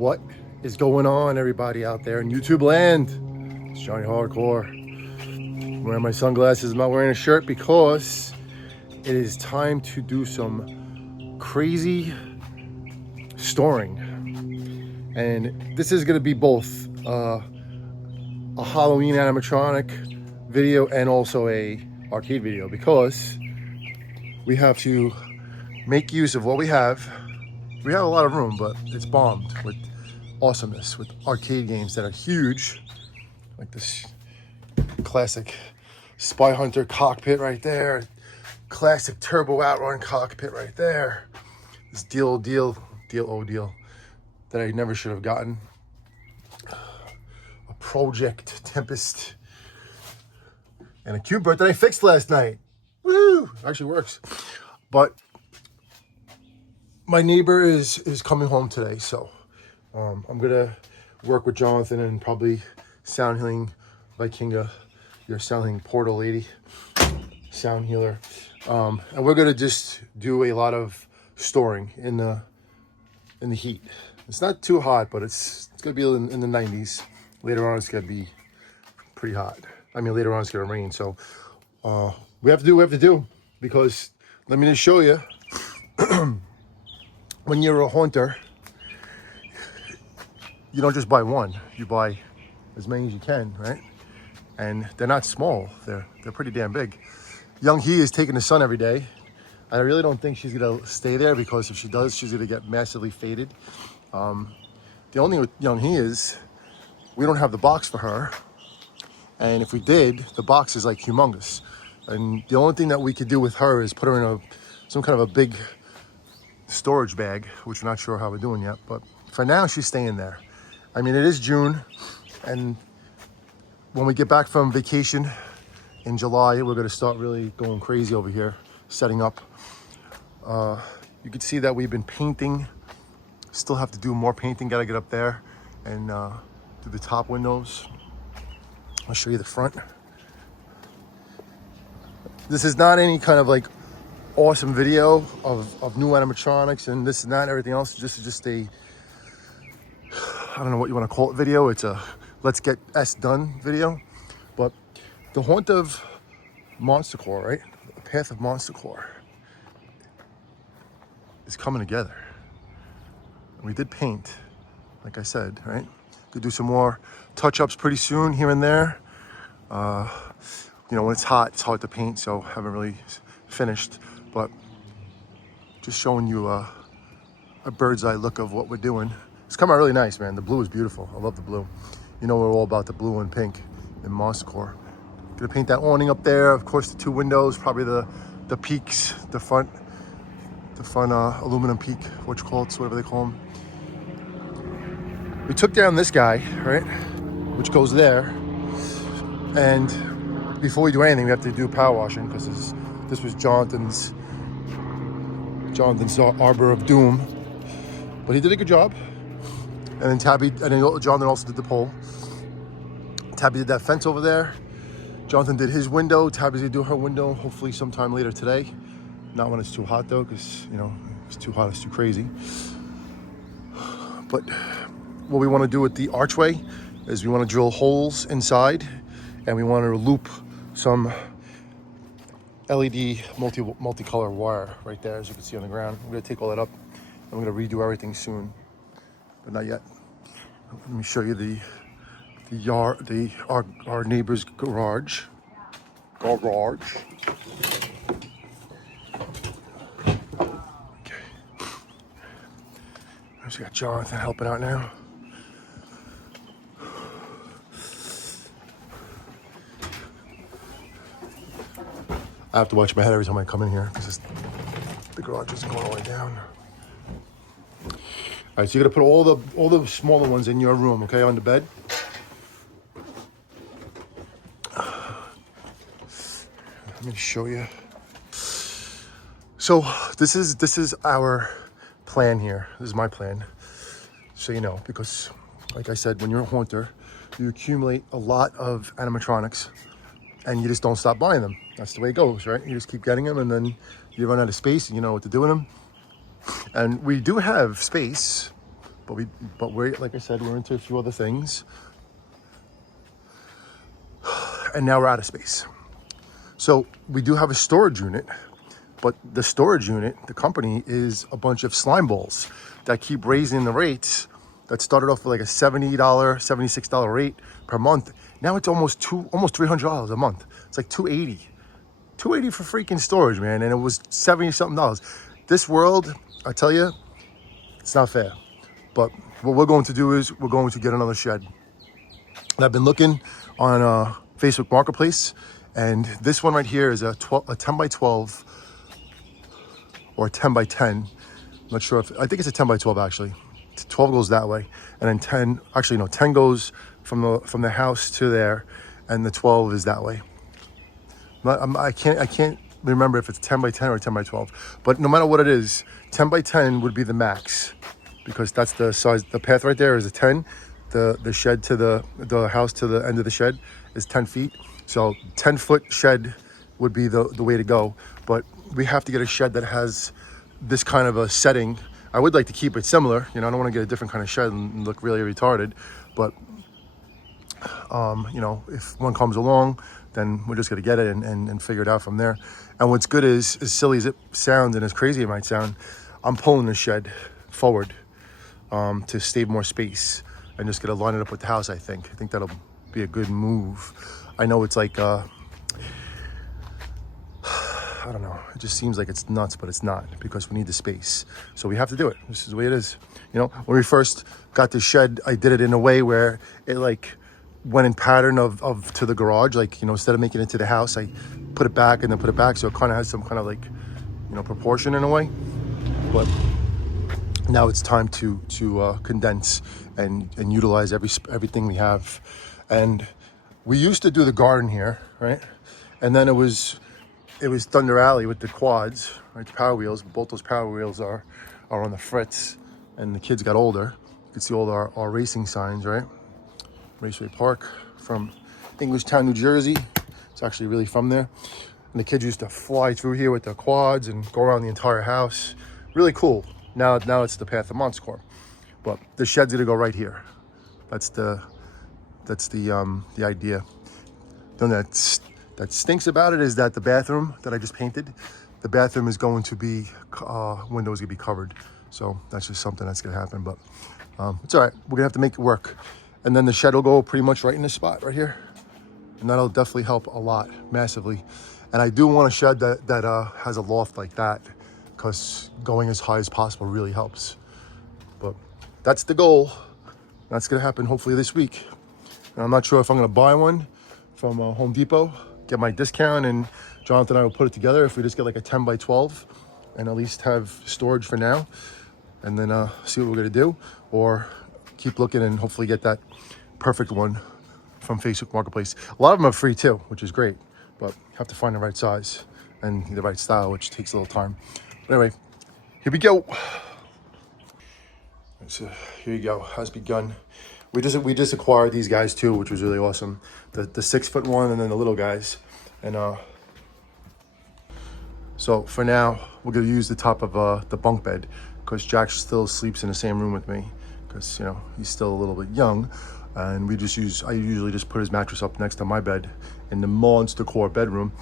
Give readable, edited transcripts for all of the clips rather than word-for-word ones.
What is going on, everybody out there in YouTube land? It's Johnny Hardcore. I'm wearing my sunglasses. I'm not wearing a shirt because it is time to do some crazy storing. And this is going to be both a Halloween animatronic video and also a arcade video, because we have to make use of what we have. We have a lot of room, but it's bombed with awesomeness, with arcade games that are huge, like this classic Spy Hunter cockpit right there, classic Turbo Outrun cockpit right there, this deal that I never should have gotten, a Project Tempest, and a cube bird that I fixed last night. Woo! Actually works. But my neighbor is coming home today, so I'm gonna work with Jonathan and probably sound healing Vikinga, your sound healing portal lady, sound healer, and we're gonna just do a lot of storing in the heat. It's not too hot, but it's gonna be in the 90s. Later on, it's gonna be pretty hot. I mean, later on it's gonna rain, so we have to do what we have to do, because let me just show you. When you're a hunter, you don't just buy one, you buy as many as you can, right? And they're not small, they're pretty damn big. Young He is taking the sun every day. I really don't think she's gonna stay there, because if she does, she's gonna get massively faded. The only thing with Young He is we don't have the box for her, and if we did, the box is like humongous. And the only thing that we could do with her is put her in some kind of a big storage bag, which we're not sure how we're doing yet, but for now she's staying there. I mean, it is June, and when we get back from vacation in July, we're going to start really going crazy over here, setting up. You can see that we've been painting, still have to do more painting, got to get up there and do the top windows. I'll show you the front. This is not any kind of like awesome video of new animatronics and this and that and everything else. This is just a, I don't know what you want to call it, video. It's a let's get S done video. But the haunt of Monster Core, right? The path of Monster Core is coming together. And we did paint, like I said, right? Could do some more touch-ups pretty soon here and there. You know, when it's hot, it's hard to paint, so I haven't really finished. But just showing you a bird's eye look of what we're doing. It's come out really nice, man. The blue is beautiful. I love the blue. You know, we're all about the blue and pink in Monster Core. Gonna paint that awning up there. Of course, the two windows, probably the peaks, the front aluminum peak, whatever they call them. We took down this guy, right, which goes there. And before we do anything, we have to do power washing, because this was Jonathan's Arbor of Doom, but he did a good job. And then Jonathan also did the pole. Tabby did that fence over there. Jonathan did his window. Tabby's gonna do her window hopefully sometime later today. Not when it's too hot though, because you know, if it's too hot, it's too crazy. But what we want to do with the archway is we want to drill holes inside, and we want to loop some LED multicolor wire right there, as you can see on the ground. I'm gonna take all that up, and we're gonna redo everything soon, but not yet. Let me show you our neighbor's garage. Okay. We got Jonathan helping out now. I have to watch my head every time I come in here, because the garage is going all the way down. All right, so you're gonna put all the smaller ones in your room, okay, on the bed. Let me show you. So this is our plan here. This is my plan, so you know, because like I said, when you're a haunter, you accumulate a lot of animatronics, and you just don't stop buying them. That's the way it goes, right? You just keep getting them, and then you run out of space, and you know what to do with them. And we do have space, but we're, like I said, we're into a few other things. And now we're out of space. So we do have a storage unit, but the storage unit, the company, is a bunch of slime balls that keep raising the rates. That started off with like a $70, $76 rate per month. Now it's almost $300 a month. It's like $280 for freaking storage, man. And it was 70 something dollars. This world, I tell you, it's not fair. But what we're going to do is we're going to get another shed. And I've been looking on Facebook Marketplace, and this one right here is a 10 by 12 or a 10 by 10. I'm not sure if, I think it's a 10 by 12 actually. 12 goes that way, and then 10 goes from the house to there, and the 12 is that way. I can't remember if it's 10 by 10 or 10 by 12, but no matter what it is, 10 by 10 would be the max, because that's the size. The path right there is a 10. The shed to the house to the end of the shed is 10 feet. So 10-foot shed would be the way to go. But we have to get a shed that has this kind of a setting. I would like to keep it similar. You know, I don't want to get a different kind of shed and look really retarded. But, you know, if one comes along, then we're just going to get it and figure it out from there. And what's good is, as silly as it sounds and as crazy it might sound, I'm pulling the shed forward to save more space and just going to line it up with the house, I think. I think that'll be a good move. I know it's like, I don't know. It just seems like it's nuts, but it's not, because we need the space. So we have to do it. This is the way it is. You know, when we first got the shed, I did it in a way where it like went in pattern of to the garage. Like, you know, instead of making it to the house, I put it back and then put it back. So it kind of has some kind of like, you know, proportion in a way. But now it's time to condense and utilize everything we have. And we used to do the garden here, right? And then it was Thunder Alley with the quads, right? The Power Wheels. Both those Power Wheels are on the Fritz, and the kids got older. You can see all our racing signs, right? Raceway Park from Englishtown, New Jersey. It's actually really from there. And the kids used to fly through here with their quads and go around the entire house. Really cool. Now it's the path of Montescore, but the shed's gonna go right here. That's the idea. Then that stinks about it is that the bathroom that I just painted, the bathroom is going to be windows gonna be covered. So that's just something that's gonna happen. But it's all right. We're gonna have to make it work. And then the shed will go pretty much right in this spot right here, and that'll definitely help a lot, massively. And I do want a shed that has a loft like that, because going as high as possible really helps. But that's the goal. That's gonna happen hopefully this week. And I'm not sure if I'm gonna buy one from Home Depot, get my discount, and Jonathan and I will put it together if we just get like a 10 by 12 and at least have storage for now, and then see what we're gonna do, or keep looking and hopefully get that perfect one from Facebook Marketplace. A lot of them are free too, which is great, but you have to find the right size and the right style, which takes a little time. But anyway, here we go. So here you go, has begun. We just acquired these guys too, which was really awesome. The 6-foot one and then the little guys. And so for now, we're gonna use the top of the bunk bed, because Jack still sleeps in the same room with me, because, you know, he's still a little bit young. And I usually just put his mattress up next to my bed in the Monster Core bedroom.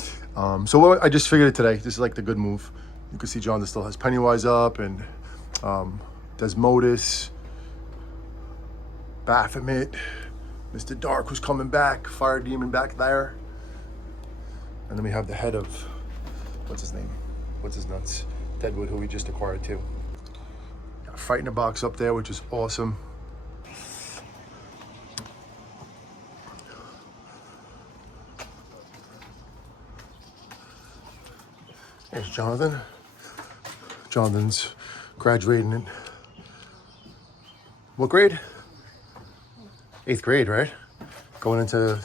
So I just figured it today. This is like the good move. You can see John still has Pennywise up, and Desmodus, Baphomet, Mr. Dark, who's coming back, Fire Demon back there. And then we have the head of, what's his name? What's his nuts? Deadwood, who we just acquired too. Got a Frightener box up there, which is awesome. There's Jonathan. Jonathan's graduating in what grade? 8th grade, right? Going into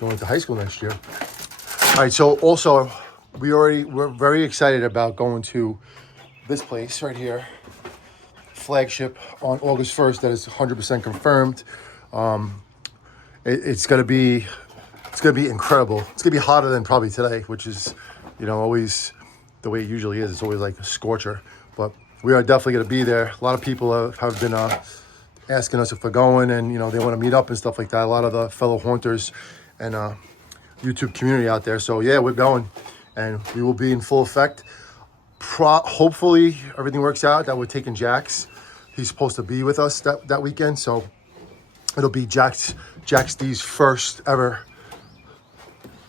high school next year. All right, so also we're very excited about going to this place right here, Flagship, on August 1st. That is 100% confirmed. It's gonna be incredible. It's gonna be hotter than probably today, which is, you know, always the way it usually is. It's always like a scorcher, but we are definitely gonna be there. A lot of people have been asking us if we're going, and they want to meet up and stuff like that. A lot of the fellow haunters and YouTube community out there. So yeah, we're going, and we will be in full effect. Hopefully everything works out. That we're taking Jax. He's supposed to be with us that weekend, so it'll be Jax D's first ever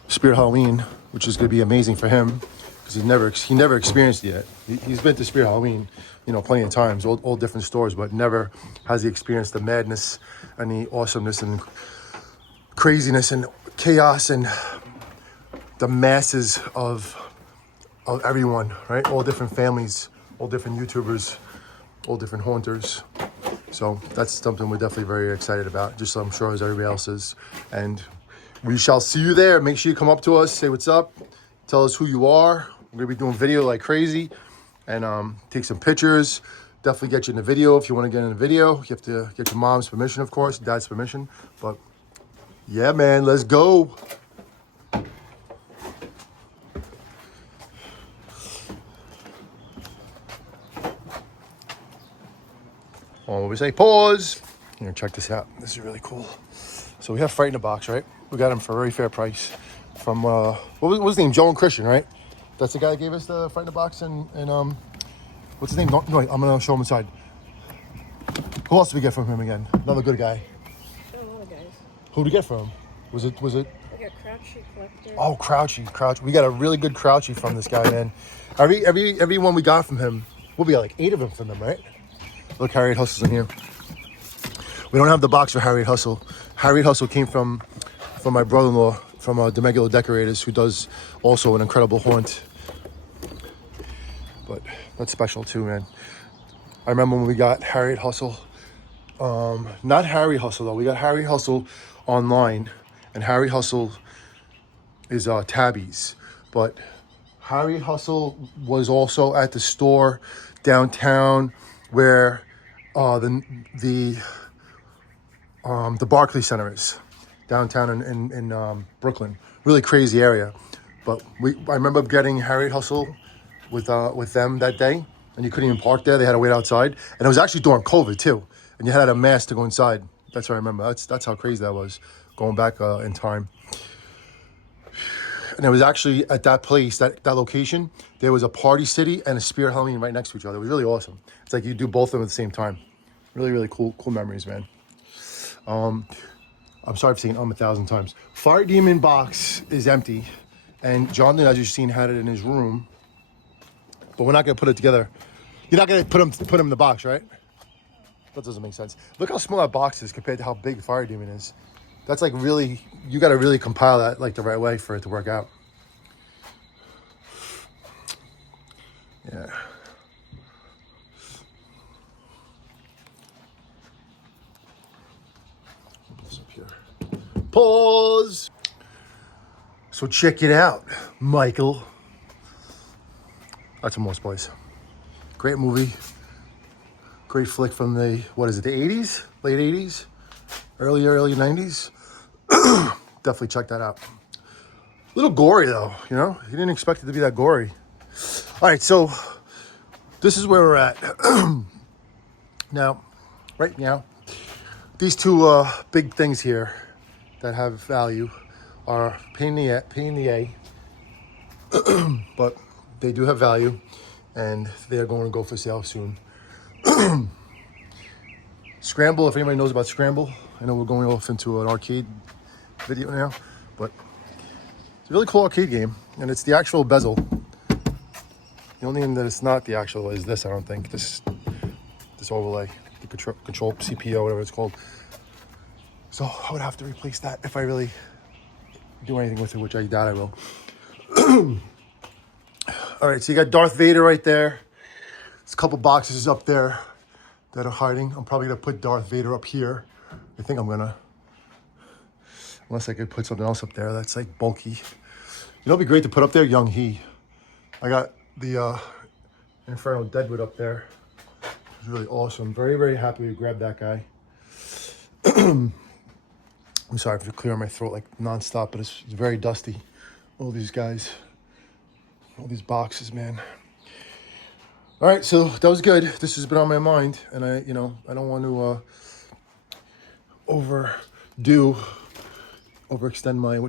Spirit Halloween, which is going to be amazing for him because he never experienced it yet. He's been to Spirit Halloween, plenty of times, all different stores, but never has he experienced the madness and the awesomeness and craziness and chaos and the masses of everyone, right? All different families, all different YouTubers, all different haunters. So that's something we're definitely very excited about, just I'm sure as everybody else is. And we shall see you there. Make sure you come up to us, say what's up, tell us who you are. We're gonna be doing video like crazy and take some pictures. Definitely get you in the video if you want to get in the video. You have to get your mom's permission, of course, dad's permission. But yeah, man, let's go. Oh, we say pause. Here, check this out. This is really cool. So we have Fright in a Box, right? We got him for a very fair price from what was his name? Joe and Christian, right? That's the guy that gave us the Fright in a Box and what's his name? No, wait, I'm gonna show him inside. Who else did we get from him again? Another good guy. A lot of guys. Who did we get from him? Was it? We got Crouchy Collector. Oh, Crouchy. We got a really good Crouchy from this guy, man. Every one we got from him, we got like 8 of them from them, right? Look, Harriet Hustle's in here. We don't have the box for Harriet Hustle. Harriet Hustle came from my brother-in-law from Demegulo Decorators, who does also an incredible haunt. But that's special too, man. I remember when we got Harriet Hustle. Not Harry Hustle though. We got Harry Hustle online, and Harry Hustle is Tabby's. But Harry Hustle was also at the store downtown where the Barclays Center is, downtown in Brooklyn. Really crazy area. But I remember getting Harriet Hustle with them that day, and you couldn't even park there. They had to wait outside, and it was actually during COVID too, and you had a mask to go inside. That's what I remember. That's how crazy that was, going back in time. And it was actually at that place, that location, there was a Party City and a Spirit Halloween right next to each other. It was really awesome. It's like you do both of them at the same time. Really, really cool memories, man. I'm sorry for saying 1,000 times. Fire Demon box is empty, and Jonathan, as you've seen, had it in his room. But we're not gonna put it together. You're not gonna put him in the box, right? That doesn't make sense. Look how small that box is compared to how big Fire Demon is. That's like really, you gotta really compile that like the right way for it to work out. Yeah. Put this up here. Pause. So check it out, Michael. That's a most boys. Great movie. Great flick from the, what is it, the 80s? Late 80s? Early 90s? Definitely check that out. A little gory though, You didn't expect it to be that gory. All right, so this is where we're at. Right now, these two big things here that have value are pain in the A, but they do have value, and they're going to go for sale soon. Scramble, if anybody knows about Scramble, I know we're going off into an arcade video now, but it's a really cool arcade game, and it's the actual bezel. The only thing that it's not the actual is this, I don't think. This overlay, the control CPO, whatever it's called. So I would have to replace that if I really do anything with it, which I doubt I will. All right, so you got Darth Vader right there. There's a couple boxes up there that are hiding. I'm probably gonna put Darth Vader up here. I think I'm gonna, unless I could put something else up there that's like bulky. It'd be great to put up there, Young He. I got the Inferno Deadwood up there. It's really awesome. Very, very happy to grab that guy. I'm sorry for clearing my throat like nonstop, but it's very dusty. All these guys, all these boxes, man. All right, so that was good. This has been on my mind, and I don't want to overextend my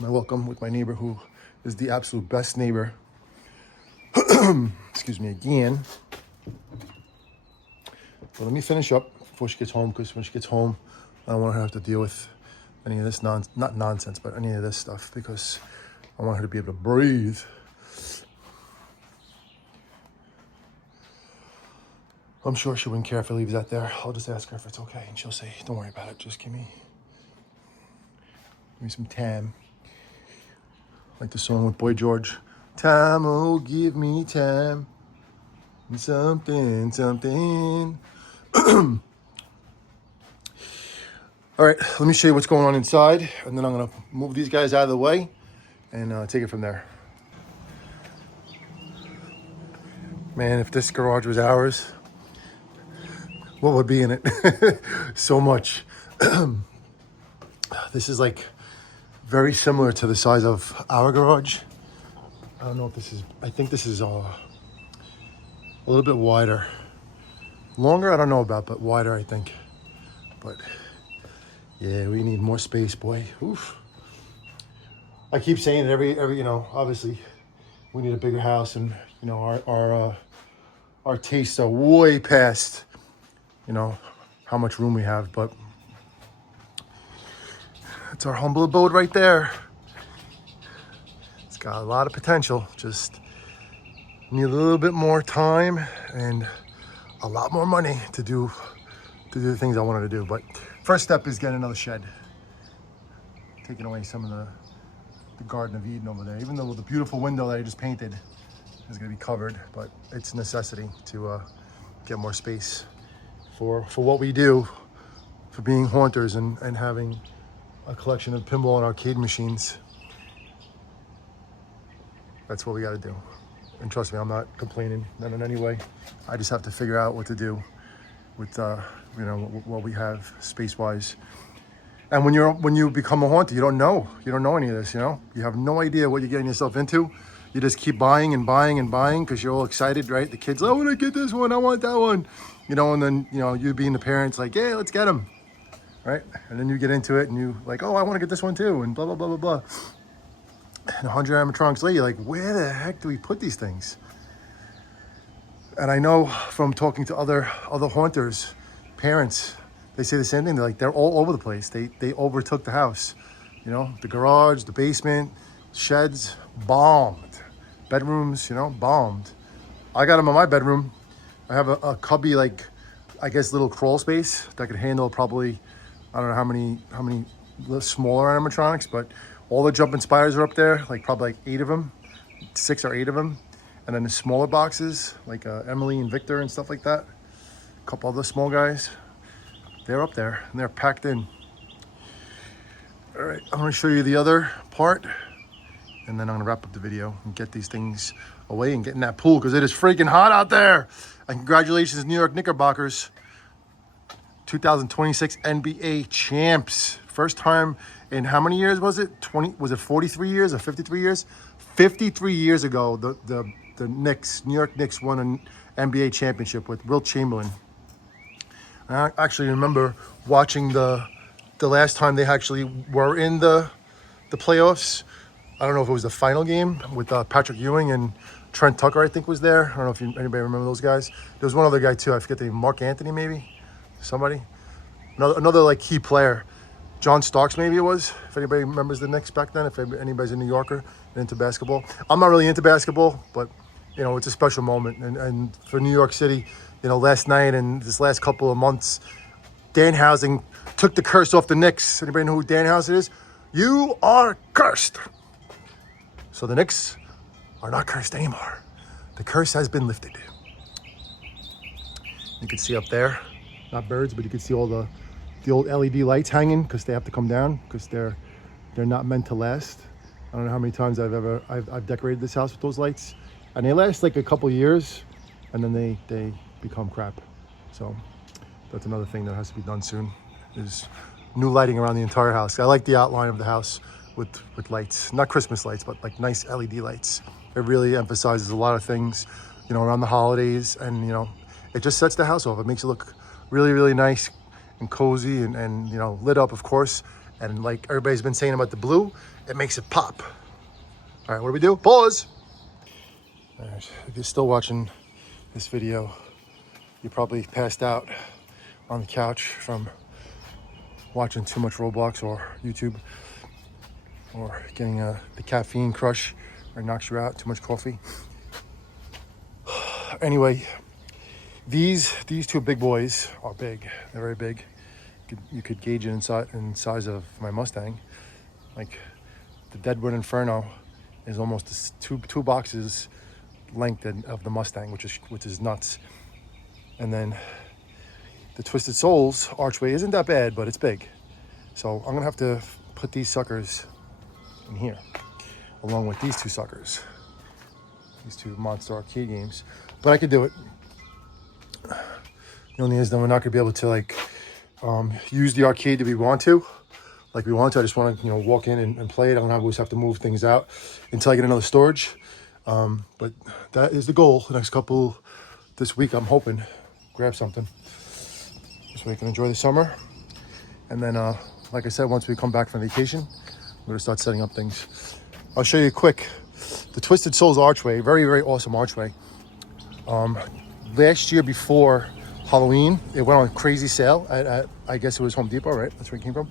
my welcome with my neighbor, who is the absolute best neighbor. Excuse me again. But let me finish up before she gets home, because when she gets home, I don't want her to have to deal with any of this not nonsense, but any of this stuff, because I want her to be able to breathe. I'm sure she wouldn't care if I leave that there. I'll just ask her if it's okay, and she'll say, don't worry about it, just give me some Tam. Like the song with Boy George. Time, oh, give me time. Something. All right, let me show you what's going on inside, and then I'm gonna move these guys out of the way and take it from there. Man, if this garage was ours, what would be in it? So much. This is like very similar to the size of our garage. I don't know if this is, I think this is a little bit wider. Longer, I don't know about, but wider, I think. But yeah, we need more space, boy. Oof. I keep saying it every, obviously we need a bigger house, and, our tastes are way past, how much room we have, but it's our humble abode right there. It's got a lot of potential, just need a little bit more time and a lot more money to do the things I wanted to do. But first step is getting another shed, taking away some of the Garden of Eden over there. Even though the beautiful window that I just painted is going to be covered, but it's a necessity to get more space for what we do, for being haunters and having a collection of pinball and arcade machines. That's what we got to do. And trust me, I'm not complaining, not in any way. I just have to figure out what to do with what we have space-wise. And when you become a haunter, you don't know any of this. You have no idea what you're getting yourself into. You just keep buying and buying and buying because you're all excited, right? The kids, I want to get this one, I want that one, and then you being the parents, like, yeah, let's get them, right? And then you get into it and you like, oh, I want to get this one too, and blah blah blah blah blah. And 100 animatronics later, you're like, where the heck do we put these things? And I know from talking to other haunters, parents, they say the same thing. They're all over the place. They overtook the house. The garage, the basement, sheds, bombed. Bedrooms, bombed. I got them in my bedroom. I have a cubby, like, I guess, little crawl space that could handle probably, I don't know how many smaller animatronics, but all the jumping spiders are up there, like probably like 8 of them, 6 or 8 of them. And then the smaller boxes, like Emily and Victor and stuff like that. A couple other small guys. They're up there and they're packed in. All right, I'm gonna show you the other part, and then I'm gonna wrap up the video and get these things away and get in that pool, because it is freaking hot out there. And congratulations, New York Knickerbockers, 2026 NBA champs. First time in how many years was it? 20? Was it 43 years or 53 years? 53 years ago, the Knicks, New York Knicks, won an NBA championship with Wilt Chamberlain. And I actually remember watching the last time they actually were in the playoffs. I don't know if it was the final game with Patrick Ewing and Trent Tucker, I think, was there. I don't know if anybody remember those guys. There was one other guy too. I forget the name. Mark Anthony, maybe? Somebody? Another like key player. John Starks, maybe it was. If anybody remembers the Knicks back then, if anybody's a New Yorker and into basketball. I'm not really into basketball, but it's a special moment. And for New York City, last night and this last couple of months, Danhausen took the curse off the Knicks. Anybody know who Danhausen is? You are cursed. So the Knicks are not cursed anymore. The curse has been lifted. You can see up there, not birds, but you can see all the old LED lights hanging, because they have to come down because they're not meant to last. I don't know how many times I've decorated this house with those lights, and they last like a couple years, and then they become crap. So that's another thing that has to be done soon, is new lighting around the entire house. I like the outline of the house with lights, not Christmas lights, but like nice LED lights. It really emphasizes a lot of things, around the holidays, and it just sets the house off. It makes it look really, really nice and cozy and you know, lit up, of course. And like everybody's been saying about the blue, it makes it pop. All right, what do we do? Pause. All right, if you're still watching this video, you probably passed out on the couch from watching too much Roblox or YouTube, or getting the caffeine crush, or knocks you out, too much coffee. Anyway, these two big boys are big. They're very big. You could gauge it in size of my Mustang. Like the Deadwood Inferno is almost two boxes length of the Mustang, which is nuts. And then the Twisted Souls archway isn't that bad, but it's big. So I'm gonna have to put these suckers in here, along with these two suckers, these two Monster Arcade games. But I could do it. The only thing is, then we're not gonna be able to like use the arcade that we want to. Like we want to. I just want to, you know, walk in and play it. I don't always have to move things out until I get another storage. But that is the goal. The next couple, this week, I'm hoping grab something so we can enjoy the summer. And then, like I said, once we come back from vacation, we're gonna start setting up things. I'll show you quick. The Twisted Souls archway, very, very awesome archway. Last year before Halloween, it went on a crazy sale at I guess it was Home Depot, right? That's where it came from.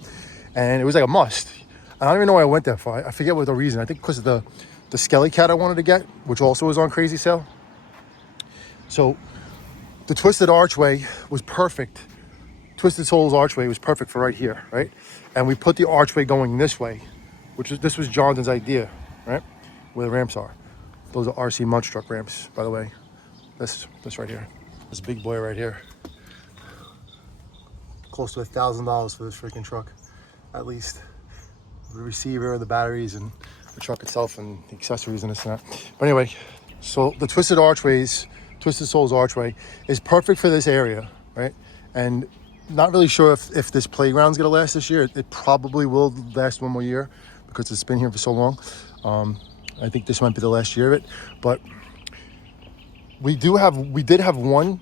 And it was like a must. And I don't even know why I went there for. I forget what the reason. I think because of the Skelly Cat I wanted to get, which also was on crazy sale. So the Twisted Archway was perfect. Twisted Souls Archway was perfect for right here, right? And we put the archway going this way, this was Jonathan's idea, right? Where the ramps are. Those are RC Munch Truck ramps, by the way. This right here. This big boy right here. Close to $1,000 for this freaking truck, at least. The receiver, the batteries, and the truck itself, and the accessories and this and that. But anyway, so the Twisted Souls Archway is perfect for this area, right? And not really sure if this playground's gonna last this year. It probably will last one more year because it's been here for so long. I think this might be the last year of it, but we did have one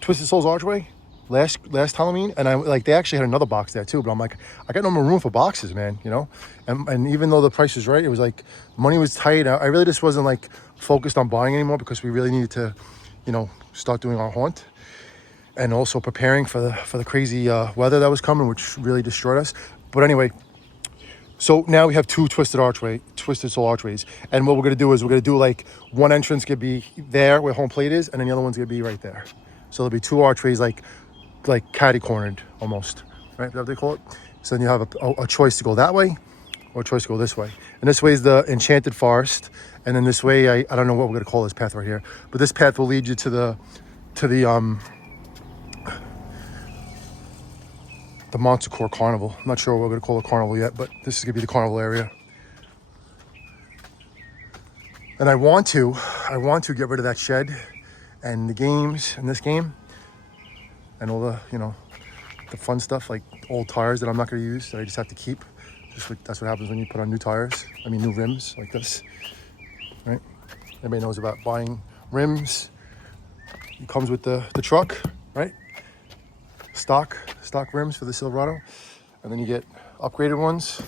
Twisted Souls Archway last Halloween, and they actually had another box there too, but I'm like, I got no more room for boxes, man, you know. And even though the price was right, it was like money was tight. I really just wasn't like focused on buying anymore because we really needed to, you know, start doing our haunt, and also preparing for the crazy weather that was coming, which really destroyed us. But anyway, so now we have two Twisted Soul Archways, and what we're gonna do is we're gonna do like one entrance could be there where home plate is, and then the other one's gonna be right there. So there'll be two archways like catty cornered almost, right? Is that what they call it? So then you have a choice to go that way or a choice to go this way. And this way is the Enchanted Forest, and then this way I don't know what we're gonna call this path right here, but this path will lead you to the Monster Core Carnival. I'm not sure what we're gonna call the carnival yet, but this is gonna be the carnival area. And I want to get rid of that shed and the games in this game and all the, you know, the fun stuff like old tires that I'm not gonna use that I just have to keep. That's what happens when you put on new rims like this, right? Everybody knows about buying rims. It comes with the truck, right? Stock rims for the Silverado, and then you get upgraded ones,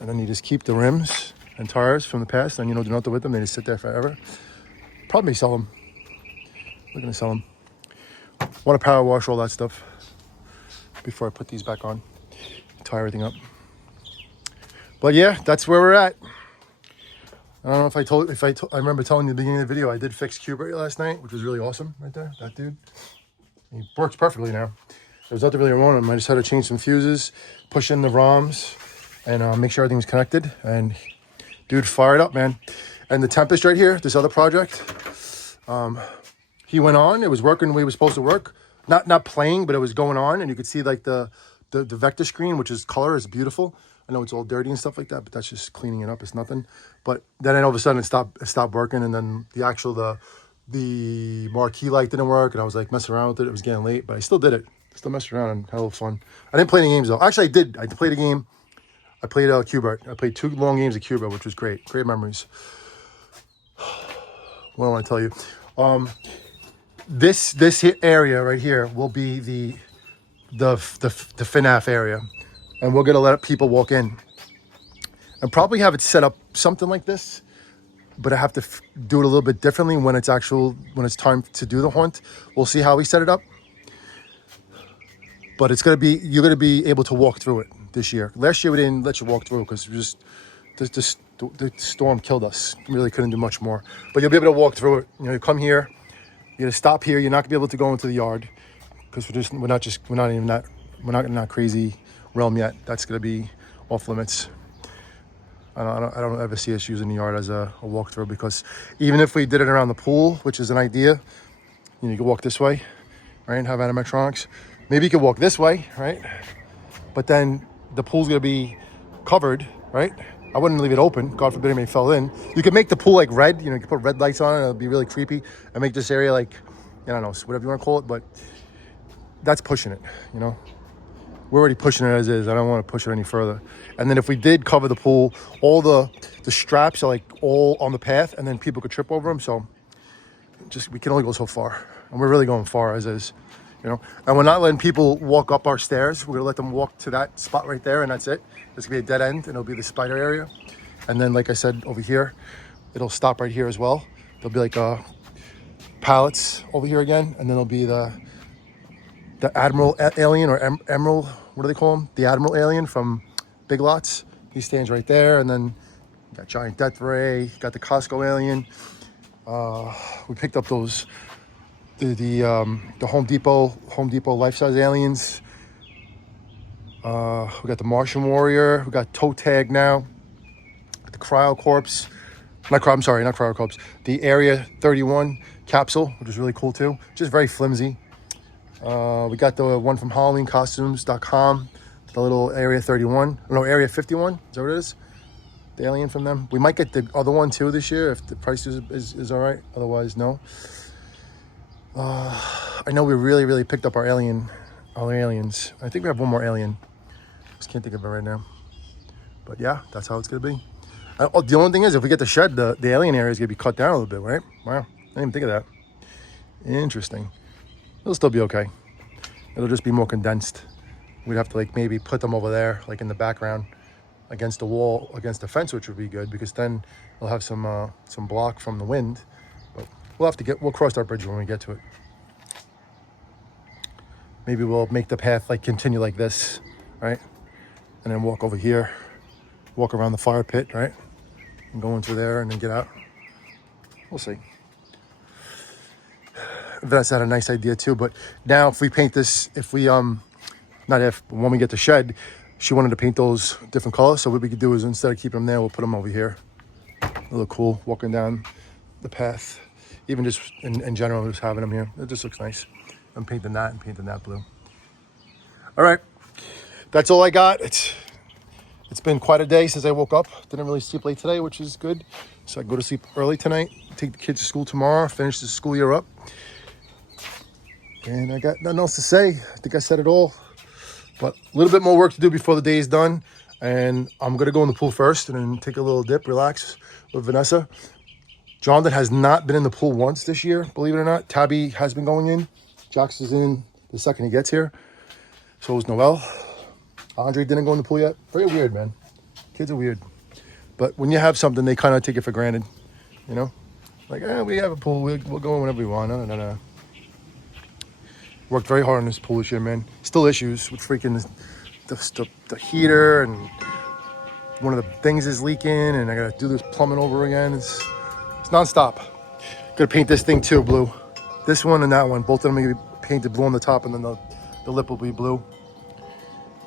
and then you just keep the rims and tires from the past, and you know, do nothing with them. They just sit there forever. Probably sell them. We're gonna sell them. Want to power wash all that stuff before I put these back on, tie everything up. But yeah, that's where we're at. I don't know if I remember telling you at the beginning of the video, I did fix Cubert last night, which was really awesome right there. That dude, he works perfectly now. There's nothing really wrong with him. I just had to change some fuses, push in the ROMs, and make sure everything's connected. And dude, fired up, man. And the Tempest right here, this other project, he went on. It was working the way it was supposed to work. Not playing, but it was going on, and you could see like the vector screen, which is color, is beautiful. I know it's all dirty and stuff like that, but that's just cleaning it up. It's nothing. But then all of a sudden it stopped working, and then the marquee light didn't work, and I was like messing around with it. It was getting late, but I still did it. Still messed around and had a little fun. I didn't play any games though. Actually, I did. I played a game. I played Cubert. I played 2 long games of Cubert, which was great. Great memories. What do I want to tell you? This area right here will be the FNAF area, and we're gonna let people walk in, and probably have it set up something like this. But I have to do it a little bit differently when it's time to do the haunt. We'll see how we set it up. But you're gonna be able to walk through it this year. Last year we didn't let you walk through because the storm killed us. We really couldn't do much more. But you'll be able to walk through it. You come here, you're gonna stop here. You're not gonna be able to go into the yard because we're not in that crazy realm yet. That's gonna be off limits. I don't ever see us using the yard as a walkthrough, because even if we did it around the pool, which is an idea, you can walk this way, right, and have animatronics. Maybe you could walk this way, right? But then the pool's gonna be covered, right? I wouldn't leave it open. God forbid anybody fell in. You could make the pool like red. You could put red lights on it. It'll be really creepy, and make this area like, I don't know, whatever you want to call it. But that's pushing it. We're already pushing it as is. I don't want to push it any further. And then if we did cover the pool, all the straps are like all on the path, and then people could trip over them. So we can only go so far, and we're really going far as is. And we're not letting people walk up our stairs. We're gonna let them walk to that spot right there, and that's it. It's gonna be a dead end, and it'll be the spider area. And then, like I said, over here, it'll stop right here as well. There'll be like pallets over here again, and then there'll be the Admiral Alien, or Emerald, what do they call him? The Admiral Alien from Big Lots. He stands right there, and then you got Giant Death Ray, got the Costco Alien. We picked up those the Home Depot life-size aliens. We got the Martian Warrior. We got Toe Tag now. The Cryo Corpse. Not Cryo Corpse. The Area 31 capsule, which is really cool too. Just very flimsy. We got the one from HalloweenCostumes.com. The little Area 31. No, Area 51. Is that what it is? The alien from them. We might get the other one too this year if the price is all right. Otherwise, no. I know we really picked up our aliens. I think we have one more alien. Just can't think of it right now. But yeah, that's how it's gonna be. The only thing is, if we get the shed, the alien area is gonna be cut down a little bit, right? Wow, I didn't even think of that. Interesting. It'll still be okay. It'll just be more condensed. We'd have to maybe put them over there, in the background, against the wall, against the fence, which would be good, because then we'll have some block from the wind. But we'll cross that bridge when we get to it. Maybe we'll make the path continue like this, right? And then walk over here, walk around the fire pit, right? And go into there and then get out. We'll see. Vanessa had a nice idea too, but now if we paint this, when we get the shed, she wanted to paint those different colors. So what we could do is, instead of keeping them there, we'll put them over here. They look cool walking down the path. Even just in general, just having them here, it just looks nice. I'm painting that and painting that blue. All right, that's all I got. It's been quite a day since I woke up. Didn't really sleep late today, which is good. So I can go to sleep early tonight, take the kids to school tomorrow, finish the school year up. And I got nothing else to say. I think I said it all. But a little bit more work to do before the day is done. And I'm going to go in the pool first and then take a little dip, relax with Vanessa. Jonathan has not been in the pool once this year, believe it or not. Tabby has been going in. Jax is in the second he gets here. So is Noel. Andre didn't go in the pool yet. Very weird, man. Kids are weird. But when you have something, they kind of take it for granted. We have a pool. We'll go in whenever we want. No. Worked very hard on this pool this year, man. Still issues with freaking the heater, and one of the things is leaking, and I gotta do this plumbing over again. It's nonstop. Gonna paint this thing too, blue. This one and that one, both of them are gonna be painted blue on the top, and then the lip will be blue.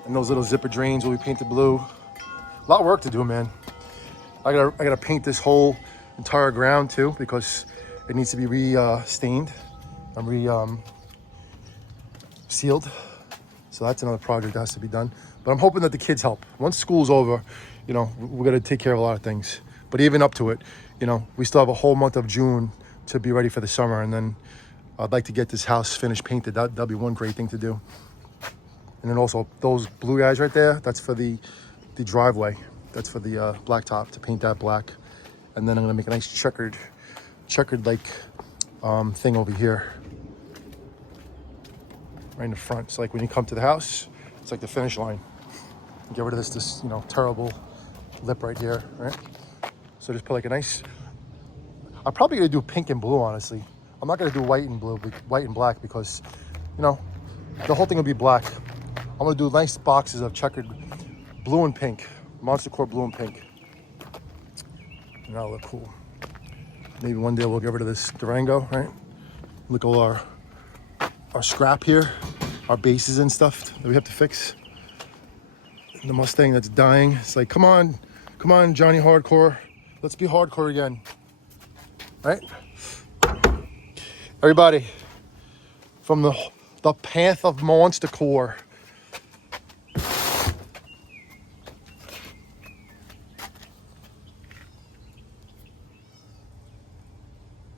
And those little zipper drains will be painted blue. A lot of work to do, man. I gotta paint this whole entire ground too, because it needs to be stained and sealed. So that's another project that has to be done. But I'm hoping that the kids help. Once school's over, we're gonna take care of a lot of things. But even up to it, we still have a whole month of June to be ready for the summer. And then I'd like to get this house finished painted. That'll be one great thing to do. And then also those blue guys right there, that's for the driveway. That's for the blacktop, to paint that black. And then I'm gonna make a nice checkered thing over here. right in the front. It's like when you come to the house, it's like the finish line. Get rid of this you know, terrible lip right here, right? So just put like a nice, I'm probably gonna do pink and blue, honestly. I'm not gonna do white and blue, white and black, because, you know, the whole thing will be black. I'm gonna do nice boxes of checkered blue and pink, Monster Core blue and pink. And that'll look cool. Maybe one day we'll get rid of this Durango, right? Look at all our scrap here, our bases and stuff that we have to fix. And the Mustang that's dying. It's like, come on, Johnny Hardcore. Let's be hardcore again, right? Everybody, from the path of Monster Core.